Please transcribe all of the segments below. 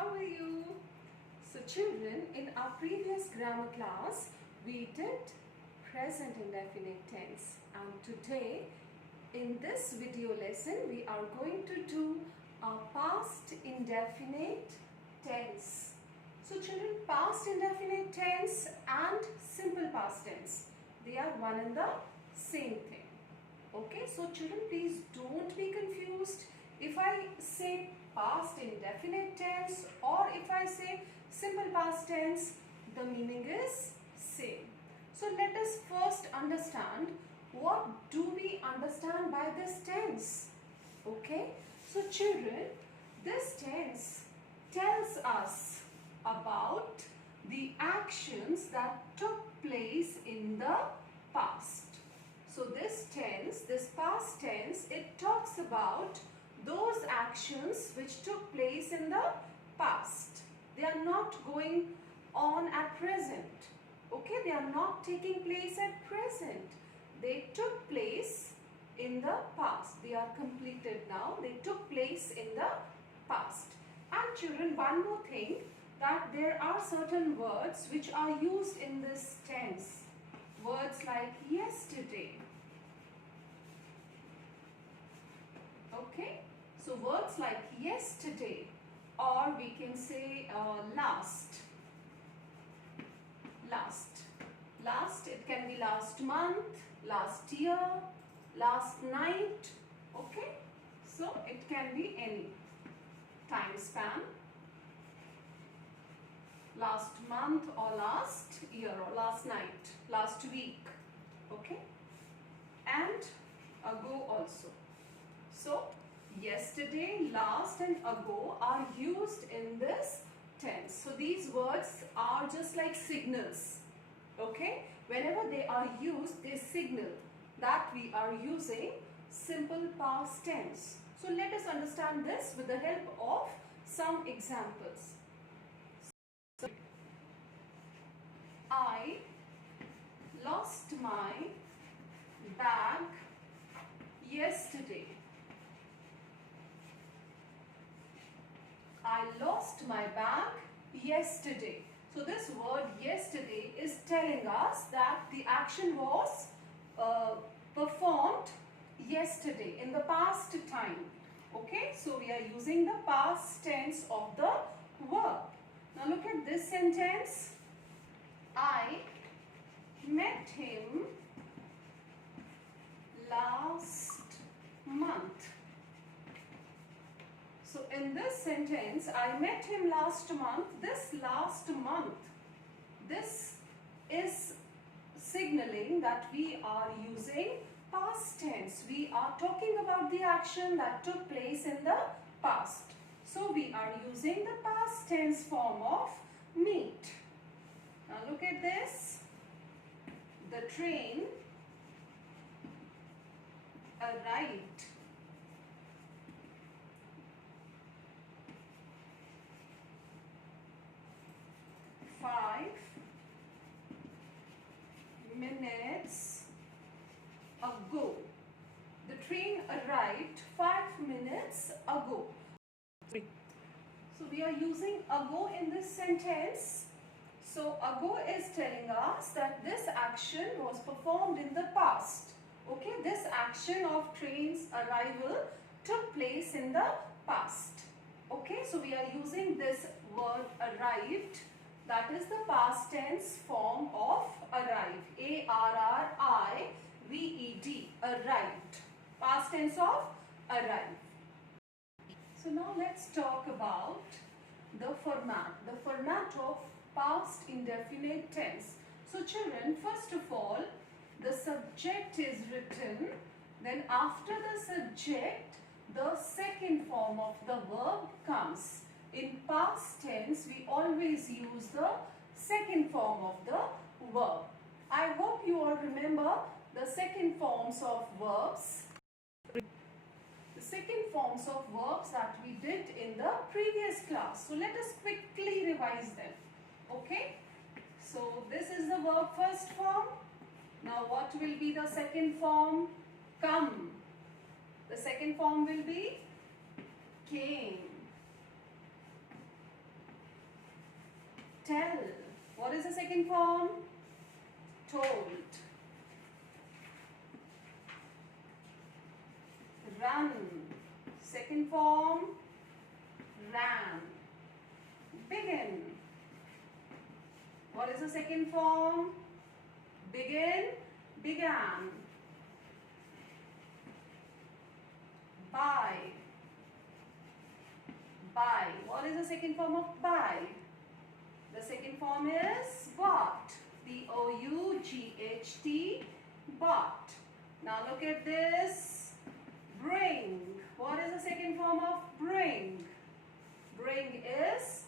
how are you? So children, in our previous grammar class, we did present indefinite tense, and today in this video lesson we are going to do a past indefinite tense. So children, past indefinite tense and simple past tense, they are one and the same thing. Okay, so children, please don't be confused. If I say past indefinite tense or if I say simple past tense, the meaning is same. So let us first understand, what do we understand by this tense? Okay, so children, this tense tells us about the actions that took place in the past. So this tense, this past tense, it talks about those actions which took place in the past. They are not going on at present. Okay, they are not taking place at present. They took place in the past. They are completed now. They took place in the past. And children, one more thing, that there are certain words which are used in this tense. Words like yesterday. Okay, so words like yesterday, or we can say last. It can be last month, last year, last night. Okay, so it can be any time span. Last month or last year or last night, last week. Okay, and ago also. So yesterday, last and ago are used in this tense. So these words are just like signals. Okay, whenever they are used, they signal that we are using simple past tense. So let us understand this with the help of some examples. So, I lost my bag yesterday. I lost my bag yesterday. So this word yesterday is telling us that the action was performed yesterday, in the past time. Okay, so we are using the past tense of the verb. Now look at this sentence. I met him last month. So in this sentence, I met him last month. This last month, this is signaling that we are using past tense. We are talking about the action that took place in the past. So we are using the past tense form of meet. Now look at this. The train arrived. Minutes ago. The train arrived 5 minutes ago. So we are using ago in this sentence. So ago is telling us that this action was performed in the past. Okay, this action of train's arrival took place in the past. Okay, so we are using this word arrived. That is the past tense form of arrive. A-R-R-I-V-E-D. Arrived. Past tense of arrive. So now let's talk about the format. The format of past indefinite tense. So children, first of all, the subject is written. Then after the subject, the second form of the verb comes. In past tense, we always use the second form of the verb. I hope you all remember the second forms of verbs. The second forms of verbs that we did in the previous class. So let us quickly revise them. Okay? So this is the verb first form. Now what will be the second form? Come. The second form will be came. What is the second form? Told. Run. Second form, ran. Begin. What is the second form? Begin, began. Buy. Buy. What is the second form of buy? The second form is bought. B-O-U-G-H-T. Bought. Now look at this. Bring. What is the second form of bring? Bring is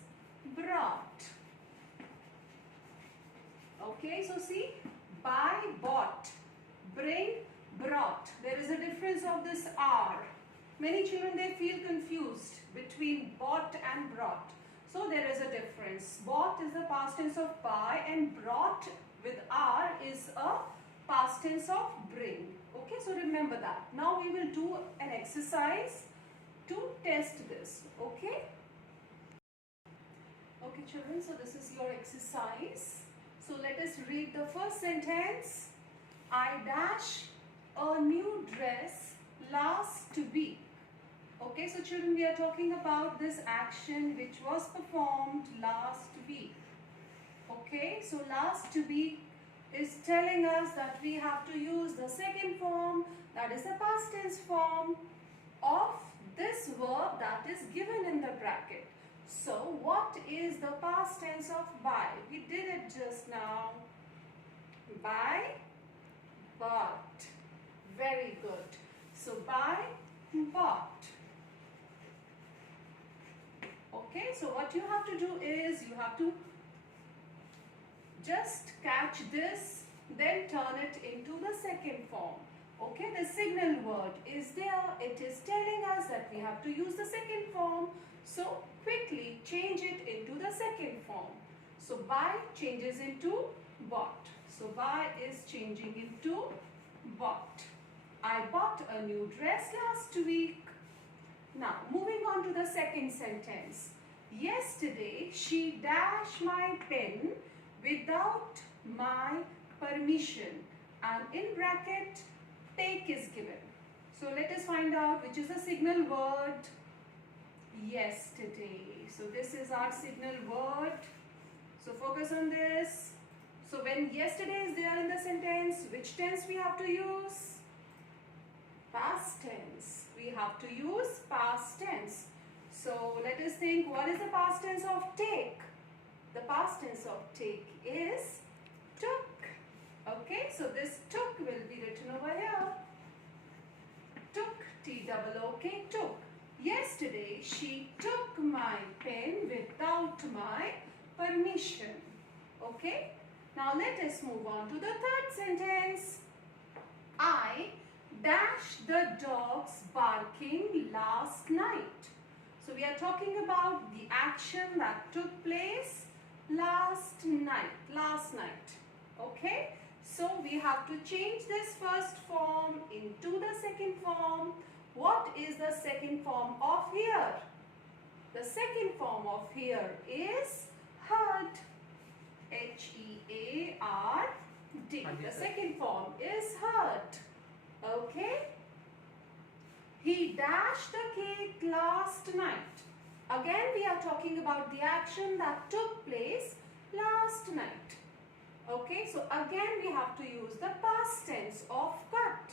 brought. Okay, so see, buy, bought, bring, brought. There is a difference of this R. Many children, they feel confused between bought and brought. So there is a difference. Bought is the past tense of buy and brought with R is a past tense of bring. Okay, so remember that. Now we will do an exercise to test this. Okay? Okay children, so this is your exercise. So let us read the first sentence. I dash a new dress last week. Okay, so children, we are talking about this action which was performed last week. Okay, so last week is telling us that we have to use the second form, that is the past tense form of this verb that is given in the bracket. So what is the past tense of buy? We did it just now. Buy, bought. Very good. So buy, bought. Okay, so what you have to do is you have to just catch this, then turn it into the second form. Okay, the signal word is there. It is telling us that we have to use the second form. So quickly change it into the second form. So buy changes into bought. So buy is changing into bought. I bought a new dress last week. Now moving on to the second sentence. Yesterday she dashed my pen without my permission, and in bracket take is given. So let us find out which is the signal word. Yesterday. So this is our signal word. So focus on this. So when yesterday is there in the sentence, which tense we have to use? Past tense. We have to use past tense. So let us think, what is the past tense of take? The past tense of take is took. Okay, so this took will be written over here. Took, T-O-O-K, took. Yesterday she took my pen without my permission. Okay, now let us move on to the third sentence. I dashed the dogs barking last night. So we are talking about the action that took place last night. Okay, so we have to change this first form into the second form. What is the second form of here? The second form of here is heard. H-E-A-R-D. The second form is heard. Okay. He dashed the cake last night. Again, we are talking about the action that took place last night. Okay, so again we have to use the past tense of cut.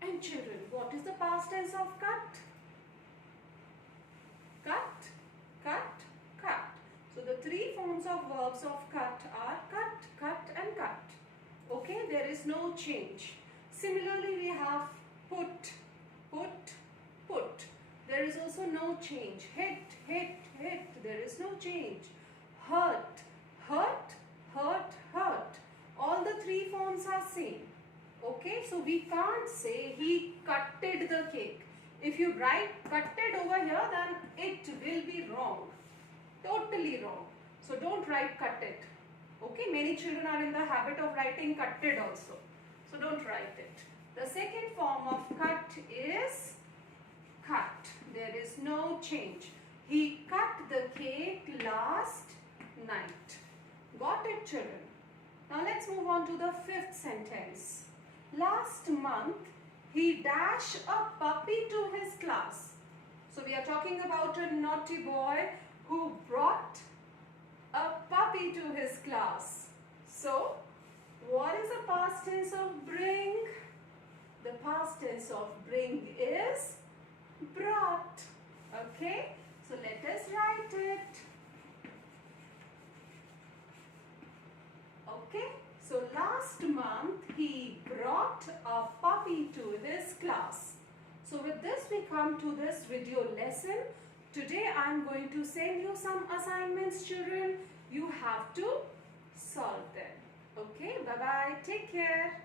And children, what is the past tense of cut? Cut, cut, cut. So the three forms of verbs of cut are cut, cut and cut. Okay, there is no change. Similarly, we have put, put, put. There is also no change. Hit, hit, hit. There is no change. Hurt, hurt, hurt, hurt. All the three forms are same. Okay, so we can't say he cutted the cake. If you write cutted over here, then it will be wrong. Totally wrong. So don't write cutted. Okay, many children are in the habit of writing cutted also. So don't write it. The second form of cut is cut. There is no change. He cut the cake last night. Got it, children? Now let's move on to the fifth sentence. Last month, he dashed a puppy to his class. So we are talking about a naughty boy who brought a puppy to his class. So, what is the past tense of bring? The past tense of bring is brought. Okay? So let us write it. Okay? So last month he brought a puppy to his class. So with this we come to this video lesson. Today I am going to send you some assignments, children. You have to solve them. Okay? Bye-bye. Take care.